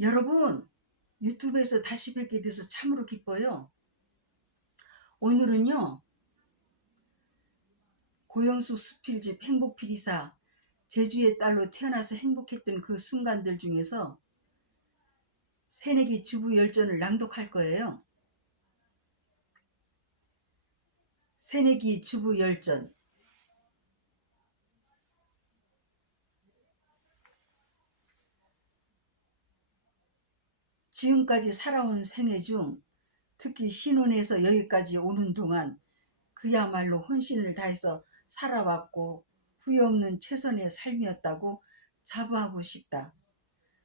여러분, 유튜브에서 다시 뵙게 돼서 참으로 기뻐요. 오늘은요, 고영숙 수필집 행복필이사 제주의 딸로 태어나서 행복했던 그 순간들 중에서 새내기 주부 열전을 낭독할 거예요. 새내기 주부 열전. 지금까지 살아온 생애 중 특히 신혼에서 여기까지 오는 동안 그야말로 혼신을 다해서 살아왔고 후회 없는 최선의 삶이었다고 자부하고 싶다.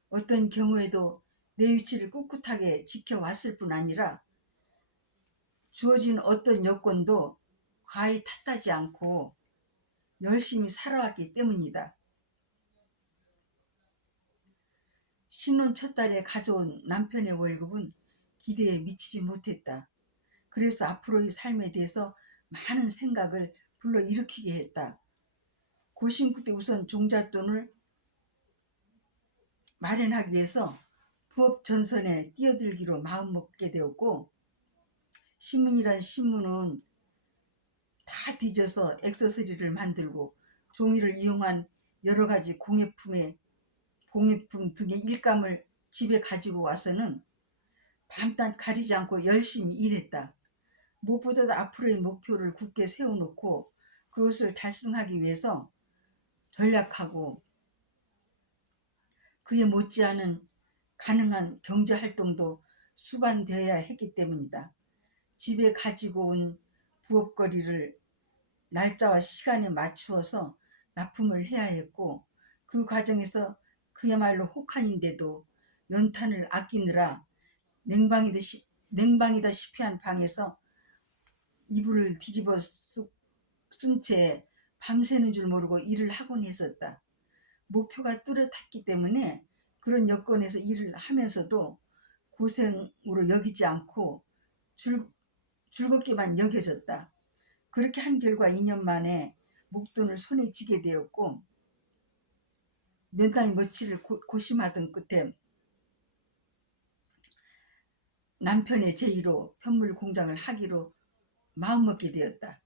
어떤 경우에도 내 위치를 꿋꿋하게 지켜왔을 뿐 아니라 주어진 어떤 여건도 과히 탓하지 않고 열심히 살아왔기 때문이다. 신혼 첫 달에 가져온 남편의 월급은 기대에 미치지 못했다. 그래서 앞으로의 삶에 대해서 많은 생각을 불러일으키게 했다. 고심 끝에 우선 종잣돈을 마련하기 위해서 부업 전선에 뛰어들기로 마음먹게 되었고, 신문이란 신문은 다 뒤져서 액세서리를 만들고 종이를 이용한 여러 가지 공예품 등의 일감을 집에 가지고 와서는 밤낮 가리지 않고 열심히 일했다. 무엇보다도 앞으로의 목표를 굳게 세워놓고 그것을 달성하기 위해서 전략하고 그에 못지않은 가능한 경제활동도 수반되어야 했기 때문이다. 집에 가지고 온 부업거리를 날짜와 시간에 맞추어서 납품을 해야 했고, 그 과정에서 그야말로 혹한인데도 연탄을 아끼느라 냉방이다시피 한 방에서 이불을 뒤집어 쓴 채 밤새는 줄 모르고 일을 하곤 했었다. 목표가 뚜렷했기 때문에 그런 여건에서 일을 하면서도 고생으로 여기지 않고 즐겁게만 여겨졌다. 그렇게 한 결과 2년 만에 목돈을 손에 쥐게 되었고, 몇 날 며칠을 고심하던 끝에 남편의 제의로 편물 공장을 하기로 마음먹게 되었다.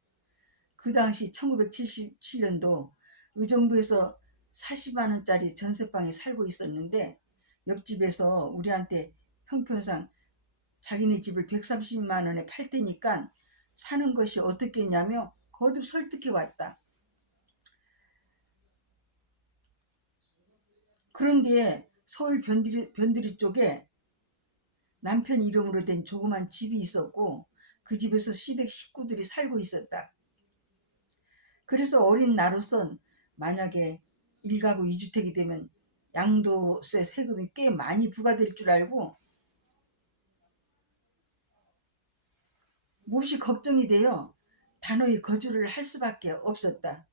그 당시 1977년도 의정부에서 40만 원짜리 전세방에 살고 있었는데, 옆집에서 우리한테 형편상 자기네 집을 130만 원에 팔 테니까 사는 것이 어떻겠냐며 거듭 설득해 왔다. 그런데 서울 변두리 쪽에 남편 이름으로 된 조그만 집이 있었고, 그 집에서 시댁 식구들이 살고 있었다. 그래서 어린 나로선 만약에 1가구 2주택이 되면 양도세 세금이 꽤 많이 부과될 줄 알고 몹시 걱정이 되어 단호히 거주를 할 수밖에 없었다.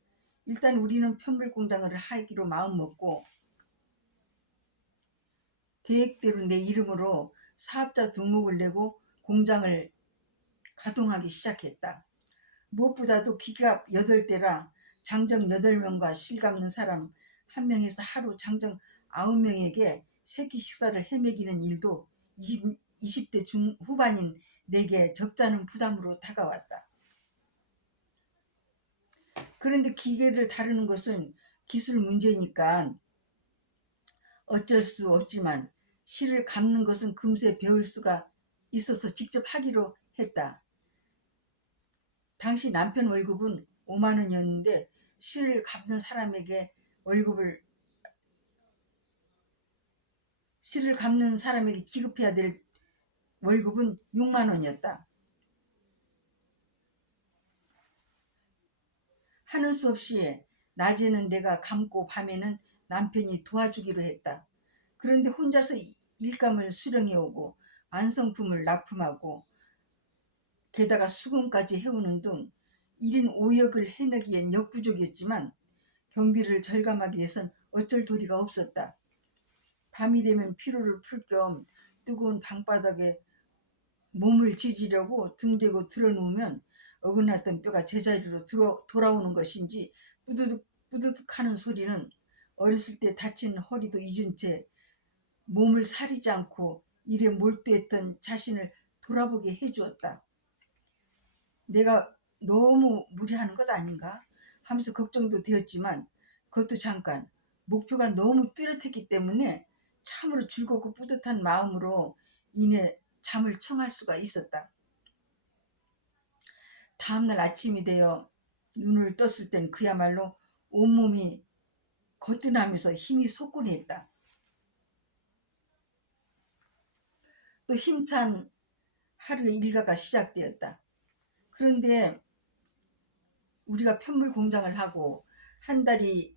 일단 우리는 편물공장을 하기로 마음먹고 계획대로 내 이름으로 사업자 등록을 내고 공장을 가동하기 시작했다. 무엇보다도 기갑 8대라 장정 8명과 실감는 사람 1명에서 하루 장정 9명에게 세끼 식사를 헤매기는 일도 20대 중후반인 내게 적잖은 부담으로 다가왔다. 그런데 기계를 다루는 것은 기술 문제니까 어쩔 수 없지만 실을 감는 것은 금세 배울 수가 있어서 직접 하기로 했다. 당시 남편 월급은 5만 원이었는데 실을 감는 사람에게 실을 감는 사람에게 지급해야 될 월급은 6만 원이었다. 하는 수 없이 낮에는 내가 감고 밤에는 남편이 도와주기로 했다. 그런데 혼자서 일감을 수령해 오고 완성품을 납품하고 게다가 수금까지 해오는 등 1인 5역을 해내기엔 역부족이었지만 경비를 절감하기 위해선 어쩔 도리가 없었다. 밤이 되면 피로를 풀 겸 뜨거운 방바닥에 몸을 지지려고 등대고 들어누우면 어긋났던 뼈가 제자리로 돌아오는 것인지 뿌드득 뿌드득 하는 소리는 어렸을 때 다친 허리도 잊은 채 몸을 사리지 않고 일에 몰두했던 자신을 돌아보게 해주었다. 내가 너무 무리하는 것 아닌가 하면서 걱정도 되었지만 그것도 잠깐, 목표가 너무 뚜렷했기 때문에 참으로 즐겁고 뿌듯한 마음으로 인해 잠을 청할 수가 있었다. 다음날 아침이 되어 눈을 떴을 땐 그야말로 온몸이 거뜬하면서 힘이 솟구했다. 또 힘찬 하루의 일과가 시작되었다. 그런데 우리가 편물 공장을 하고 한 달이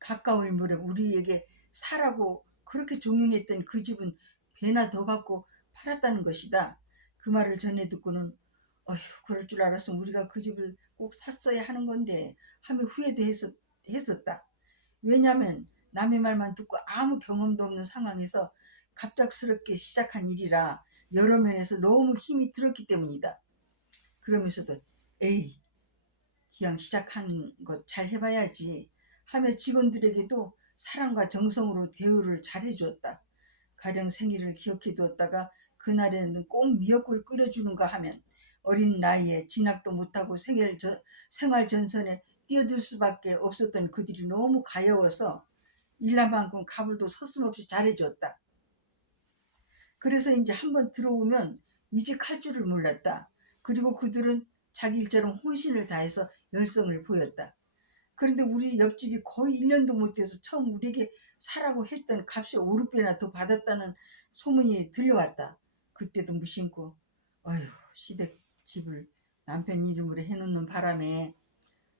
가까울 무렵 우리에게 사라고 그렇게 종용했던 그 집은 배나 더 받고 팔았다는 것이다. 그 말을 전해 듣고는 어휴, 그럴 줄 알았으면 우리가 그 집을 꼭 샀어야 하는 건데 하며 후회도 했었다. 왜냐하면 남의 말만 듣고 아무 경험도 없는 상황에서 갑작스럽게 시작한 일이라 여러 면에서 너무 힘이 들었기 때문이다. 그러면서도 에이, 그냥 시작한 것 잘 해봐야지 하며 직원들에게도 사랑과 정성으로 대우를 잘해주었다. 가령 생일을 기억해 두었다가 그날에는 꼭 미역국을 끓여주는가 하면 어린 나이에 진학도 못하고 생활 전선에 뛰어들 수밖에 없었던 그들이 너무 가여워서 일남만큼 가불도 서슴없이 잘해줬다. 그래서 이제 한번 들어오면 이직할 줄을 몰랐다. 그리고 그들은 자기 일처럼 혼신을 다해서 열성을 보였다. 그런데 우리 옆집이 거의 1년도 못해서 처음 우리에게 사라고 했던 값이 5, 6배나 더 받았다는 소문이 들려왔다. 그때도 무심코 어휴, 시댁 집을 남편 이름으로 해놓는 바람에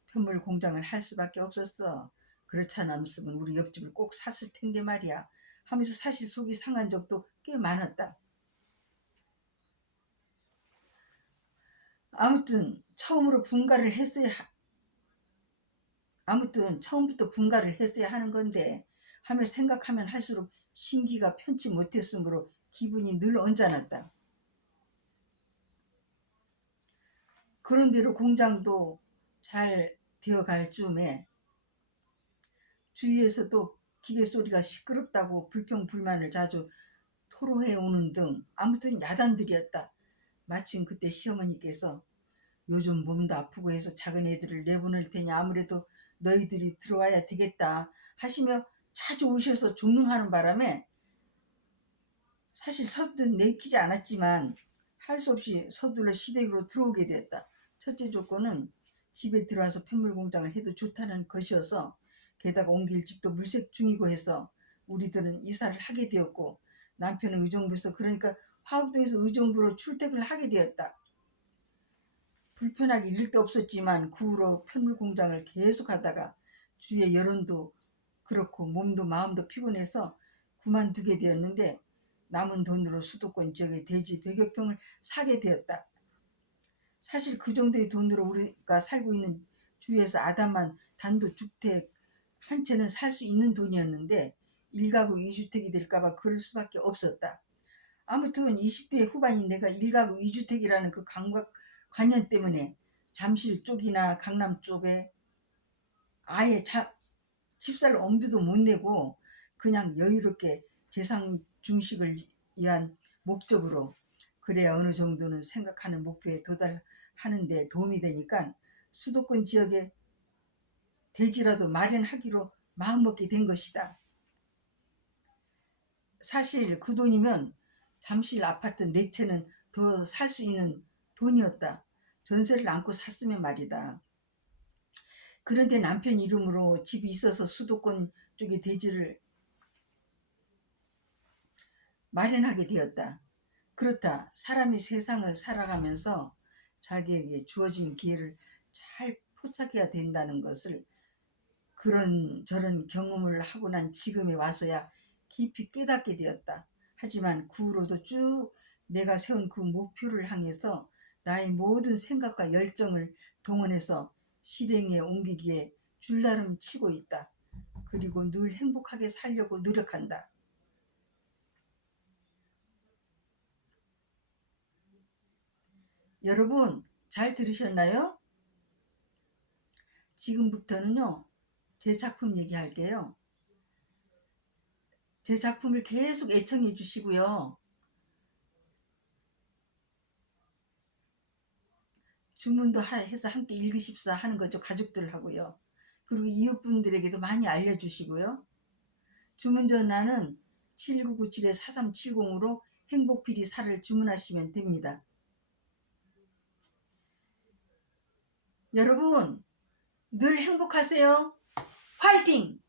편물 공장을 할 수밖에 없었어. 그렇지 않았으면 우리 옆집을 꼭 샀을 텐데 말이야 하면서 사실 속이 상한 적도 꽤 많았다. 아무튼 처음부터 분가를 했어야 하는 건데 하며 생각하면 할수록 심기가 편치 못했으므로 기분이 늘 언짢았다. 그런대로 공장도 잘 되어갈 즈음에 주위에서도 기계 소리가 시끄럽다고 불평불만을 자주 토로해 오는 등 아무튼 야단들이었다. 마침 그때 시어머니께서 요즘 몸도 아프고 해서 작은 애들을 내보낼 테니 아무래도 너희들이 들어와야 되겠다 하시며 자주 오셔서 종용하는 바람에 사실 서둘 내키지 않았지만 할 수 없이 서둘러 시댁으로 들어오게 되었다. 첫째 조건은 집에 들어와서 편물 공장을 해도 좋다는 것이어서 게다가 옮길 집도 물색 중이고 해서 우리들은 이사를 하게 되었고 남편은 의정부에서 그러니까 화곡동에서 의정부로 출퇴근을 하게 되었다. 불편하게 일도 없었지만 그 후로 편물 공장을 계속 하다가 주위의 여론도 그렇고 몸도 마음도 피곤해서 그만두게 되었는데 남은 돈으로 수도권 지역의 대지 100여 평을 사게 되었다. 사실 그 정도의 돈으로 우리가 살고 있는 주위에서 아담한 단독주택 한 채는 살 수 있는 돈이었는데 1가구 2주택이 될까봐 그럴 수밖에 없었다. 아무튼 20대 후반인 내가 1가구 2주택이라는 그 관념 때문에 잠실 쪽이나 강남 쪽에 아예 집살 엄두도 못 내고 그냥 여유롭게 재산 중식을 위한 목적으로 그래야 어느 정도는 생각하는 목표에 도달하는 데 도움이 되니까 수도권 지역에 대지라도 마련하기로 마음먹게 된 것이다. 사실 그 돈이면 잠실 아파트 4채는 더 살 수 있는 돈이었다. 전세를 안고 샀으면 말이다. 그런데 남편 이름으로 집이 있어서 수도권 쪽에 대지를 마련하게 되었다. 그렇다. 사람이 세상을 살아가면서 자기에게 주어진 기회를 잘 포착해야 된다는 것을 그런 저런 경험을 하고 난 지금에 와서야 깊이 깨닫게 되었다. 하지만 그 후로도 쭉 내가 세운 그 목표를 향해서 나의 모든 생각과 열정을 동원해서 실행에 옮기기에 줄다름 치고 있다. 그리고 늘 행복하게 살려고 노력한다. 여러분 잘 들으셨나요? 지금부터는요 제 작품 얘기할게요. 제 작품을 계속 애청해 주시고요. 주문도 해서 함께 읽으십사 하는 거죠. 가족들하고요. 그리고 이웃분들에게도 많이 알려주시고요. 주문 전화는 7997-4370으로 행복피리 살을 주문하시면 됩니다. 여러분 늘 행복하세요. 화이팅!